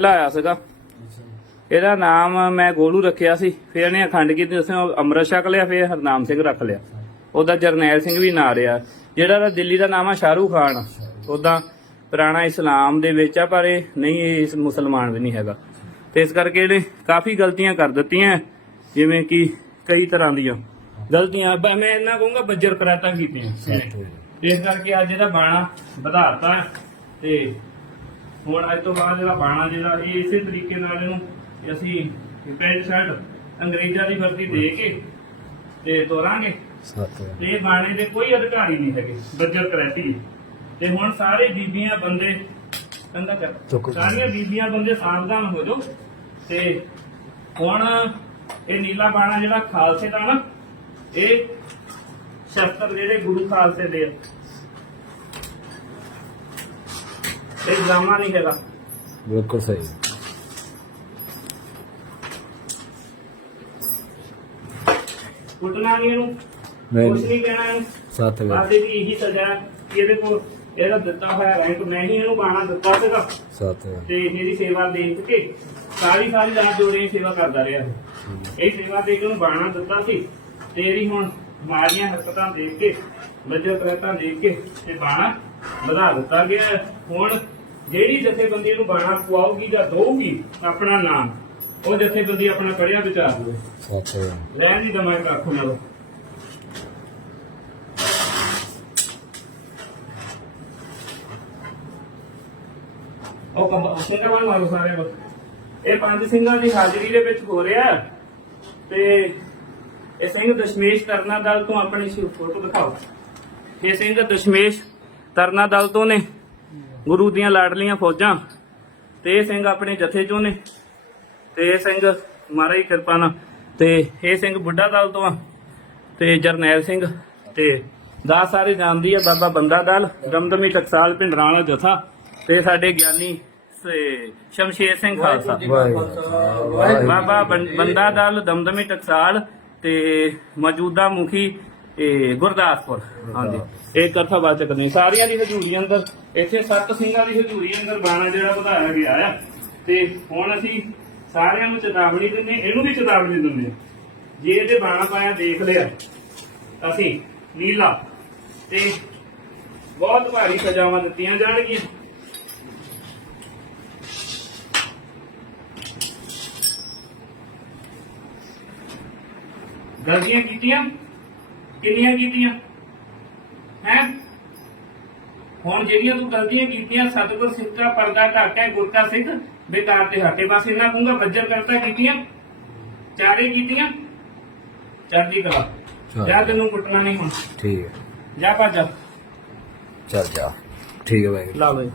ਲਾਇਆ ਸੀਗਾ। ਇਹਦਾ ਨਾਮ ਮੈਂ ਗੋਲੂ ਰੱਖਿਆ ਸੀ। ਫਿਰ ਇਹਨੇ ਅਖੰਡ ਕੀਤੀ ਦੱਸਿਆ ਅੰਮ੍ਰਿਤ ਛਕ ਲਿਆ, ਫਿਰ ਹਰਨਾਮ ਸਿੰਘ ਰੱਖ ਲਿਆ। ਉਹਦਾ ਜਰਨੈਲ ਸਿੰਘ ਵੀ ਨਾਂ ਰਿਹਾ। ਜਿਹੜਾ ਦਾ ਦਿੱਲੀ ਦਾ ਨਾਮ ਆ, ਸ਼ਾਹਰੂਖ ਖਾਨ। ਉਹਦਾ ਪੁਰਾਣਾ ਇਸਲਾਮ ਦੇ ਵਿੱਚ ਆ, ਪਰ ਇਹ ਨਹੀਂ, ਇਹ ਮੁਸਲਮਾਨ ਵੀ ਨਹੀਂ ਹੈਗਾ। ਤੇ ਇਸ ਕਰਕੇ ਇਹਨੇ ਕਾਫੀ ਗਲਤੀਆਂ ਕਰ ਦਿੱਤੀਆਂ, ਜਿਵੇਂ ਕਿ ਕਈ ਤਰ੍ਹਾਂ ਦੀਆਂ ਗਲਤੀਆਂ। ਮੈਂ ਇਹਨਾਂ ਕਹੂੰਗਾ, ਬੱਜਰ ਕਰਾਤਾ ਕੀਤੀਆਂ। ਇਸ ਕਰਕੇ ਅੱਜ ਇਹਦਾ ਬਾਣਾ ਵਧਾਤਾ। ਤੇ ਹੁਣ ਅੱਜ ਤੋਂ ਬਾਅਦ ਜਿਹੜਾ ਬਾਣਾ ਜਿਹੜਾ ਇਹ ਇਸੇ ਤਰੀਕੇ ਨਾਲ ਇਹਨੂੰ ਅਸੀਂ ਪੈਂਟ ਸ਼ਰਟ ਅੰਗਰੇਜ਼ਾਂ ਦੀ ਵਰਦੀ ਦੇ ਕੇ ਤੇ ਤੋਰਾਂਗੇ। ਤੇ ਬਾਣੇ ਦੇ ਕੋਈ ਅਧਿਕਾਰੀ ਨਹੀਂ ਹੈਗੇ ਬੱਜਰ ਕਰੈਤੀ ਤੇ ਹੁਣ ਸਾਰੇ ਬੀਬੀਆਂ ਬੰਦੇ ਕੰਦਾ ਕਰ। ਸਾਰੀਆਂ ਬੀਬੀਆਂ ਬੰਦੇ ਸਾਵਧਾਨ ਹੋ ਜਾਓ। ਤੇ ਹੁਣ ਇਹ ਨੀਲਾ ਬਾਣਾ ਜਿਹੜਾ ਖਾਲਸੇ ਦਾ ਨਾ ਇਹ ਸ਼ਸਤਰ ਜਿਹੜੇ ਗੁਰੂ ਖਾਲਸੇ ਦੇ ਆ ਇਹ ਡਰਾਮਾ ਨਹੀਂ ਹੈਗਾ। ਬਿਲਕੁਲ ਸਹੀ। ਕੁੱਟਣਾ ਨਹੀਂ ਇਹਨੂੰ ਨਹੀਂ। ਕੁਛ ਨਹੀਂ ਕਹਿਣਾ ਇਹਨੂੰ। ਸੱਤ ਦੀ। ਇਹੀ ਸਜ਼ਾ ਹੈ ਕਿ ਇਹਦੇ ਕੋਲ ਇਹਦਾ ਦਿੱਤਾ ਹੋਇਆ ਰੈਂਕ ਮੈਂ ਹੀ ਇਹਨੂੰ ਬਾਣਾ ਦਿੱਤਾ ਸੀਗਾ। ਸੱਤ ਤੇ ਇਹਦੀ ਸੇਵਾ ਦੇਖ ਕੇ ਸਾਰੀ ਸਾਰੀ ਰਾਤ ਜੋੜੇ ਸੇਵਾ ਕਰਦਾ ਰਿਹਾ ਇਹ ਸੇਵਾ ਦੇ ਕੇ ਉਹਨੂੰ ਬਾਣਾ ਦਿੱਤਾ ਸੀ। ਤੇ ਇਹਦੀ ਹੁਣ ਮਾਰੀਆਂ ਹਰਕਤਾਂ ਦੇਖ ਕੇ ਬੱਜਰ ਕਰਤਾਂ ਦੇਖ ਕੇ ਤੇ ਬਾਣਾ ਵਧਾ ਦਿੱਤਾ ਗਿਆ। ਹੈ। ਹੁਣ ਜਿਹੜੀ ਜਥੇਬੰਦੀ ਨੂੰ ਬਾਣਾ ਖਵਾਉਗੀ ਜਾਂ ਦਊਗੀ ਆਪਣਾ ਨਾਮ ਉਹ ਜਥੇਬੰਦੀ ਆਪਣਾ ਕਰਿਆ ਵਿਚਾਰ ਲਵੇ ਵੇ ਰਹਿਣ ਦੀ ਦਮਾਈ ਰੱਖੋ ਨਾ ਉਹ ਕੰਮ ਵਾਲ ਮਾਰੋ ਸਾਰੇ ਇਹ ਪੰਜ ਸਿੰਘਾਂ ਦੀ ਹਾਜ਼ਰੀ ਦੇ ਵਿੱਚ ਹੋ ਰਿਹਾ। ਤੇ ਇਹ ਸਿੰਘ ਦਸ਼ਮੇਸ਼ ਤਰਨਾ ਦਲ ਤੋਂ ਆਪਣੀ ਫੋਟੋ ਦਿਖਾਓ। ਇਹ ਸਿੰਘ ਦਸ਼ਮੇਸ਼ ਤਰਨਾ ਦਲ ਤੋਂ ਨੇ। ਗੁਰੂ ਦੀਆਂ ਲਾਡਲੀਆਂ ਫੌਜਾਂ। ਤੇ ਇਹ ਸਿੰਘ ਆਪਣੇ ਜਥੇ ਚੋਂ ਨੇ। ਤੇ ਇਹ ਸਿੰਘ ਮਹਾਰਾਜ ਕਿਰਪਾ ਨਾਲ। ਤੇ ਇਹ ਸਿੰਘ ਬੁੱਢਾ ਦਲ ਤੋਂ ਆ। ਤੇ ਜਰਨੈਲ ਸਿੰਘ। ਤੇ ਦਾ ਸਾਰੇ ਜਾਣਦੀ ਆ ਬਾਬਾ ਬੰਦਾ ਦਲ ਦਮਦਮੀ ਟਕਸਾਲ ਪਿੰਡਰਾਣਾ ਜਥਾ। ਤੇ ਸਾਡੇ ਗਿਆਨੀ ਸ਼ਮਸ਼ੇਰ ਸਿੰਘ ਖਾਲਸਾ। ਵਾਹਿਗੁਰੂ ਬਾਬਾ ਬੰਦਾ ਦਲ ਦਮਦਮੀ ਟਕਸਾਲ ਤੇ ਮੌਜੂਦਾ ਮੁਖੀ ਇਹ ਗੁਰਦਾਸਪੁਰ, ਹਾਂਜੀ। ਇਹ ਕਥਾਵਾਚਕ ਨੇ। ਸਾਰੀਆਂ ਦੀ ਹਜ਼ੂਰੀ ਅੰਦਰ, ਇੱਥੇ ਸੱਤ ਸਿੰਘਾਂ ਦੀ ਹਜ਼ੂਰੀ ਅੰਦਰ ਬਾਣਾ ਜਿਹੜਾ ਵਧਾਇਆ ਗਿਆ ਆ। ਤੇ ਹੁਣ ਅਸੀਂ ਸਾਰਿਆਂ ਨੂੰ ਚੇਤਾਵਨੀ ਦਿੰਦੇ ਇਹਨੂੰ ਵੀ ਚੇਤਾਵਨੀ ਦਿੰਦੇ ਜੇ ਇਹਦੇ ਬਾਣਾ ਪਾਇਆ ਦੇਖ ਲਿਆ ਅਸੀਂ ਨੀਲਾ ਤੇ ਬਹੁਤ ਭਾਰੀ ਸਜ਼ਾਵਾਂ ਦਿੱਤੀਆਂ ਜਾਣਗੀਆਂ। ਗਲਤੀਆਂ ਕੀਤੀਆਂ ਕਿੰਨੀਆਂ ਕੀਤੀਆਂ? ਹੈ? ਹੁਣ ਜਿਹੜੀਆਂ ਤੂੰ ਗਲਤੀਆਂ ਕੀਤੀਆਂ ਸਤਿਗੁਰ ਸਿੱਖ ਦਾ ਪਰਦਾ ਢਾਕਾ ਗੁਰਕਾ ਸਿੱਖ ਬੇਕਾਰ ਤੇ ਹਟੇ ਬਸ ਇਹਨਾਂ ਕਹੂੰਗਾ ਬੱਜਰ ਕਰਤਾ ਕੀਤੀਆਂ? ਚਾਰੇ ਕੀਤੀਆਂ? ਚੜ੍ਹਦੀ ਕਲਾ। ਜਾ ਤੈਨੂੰ ਕੁੱਟਣਾ ਨਹੀਂ ਹੁਣ। ਠੀਕ ਹੈ। ਜਾ ਭੱਜ। ਚੱਲ ਜਾ। ਠੀਕ ਹੈ ਵਾਹਿਗੁਰੂ ਲਾ ਲਓ ਜੀ।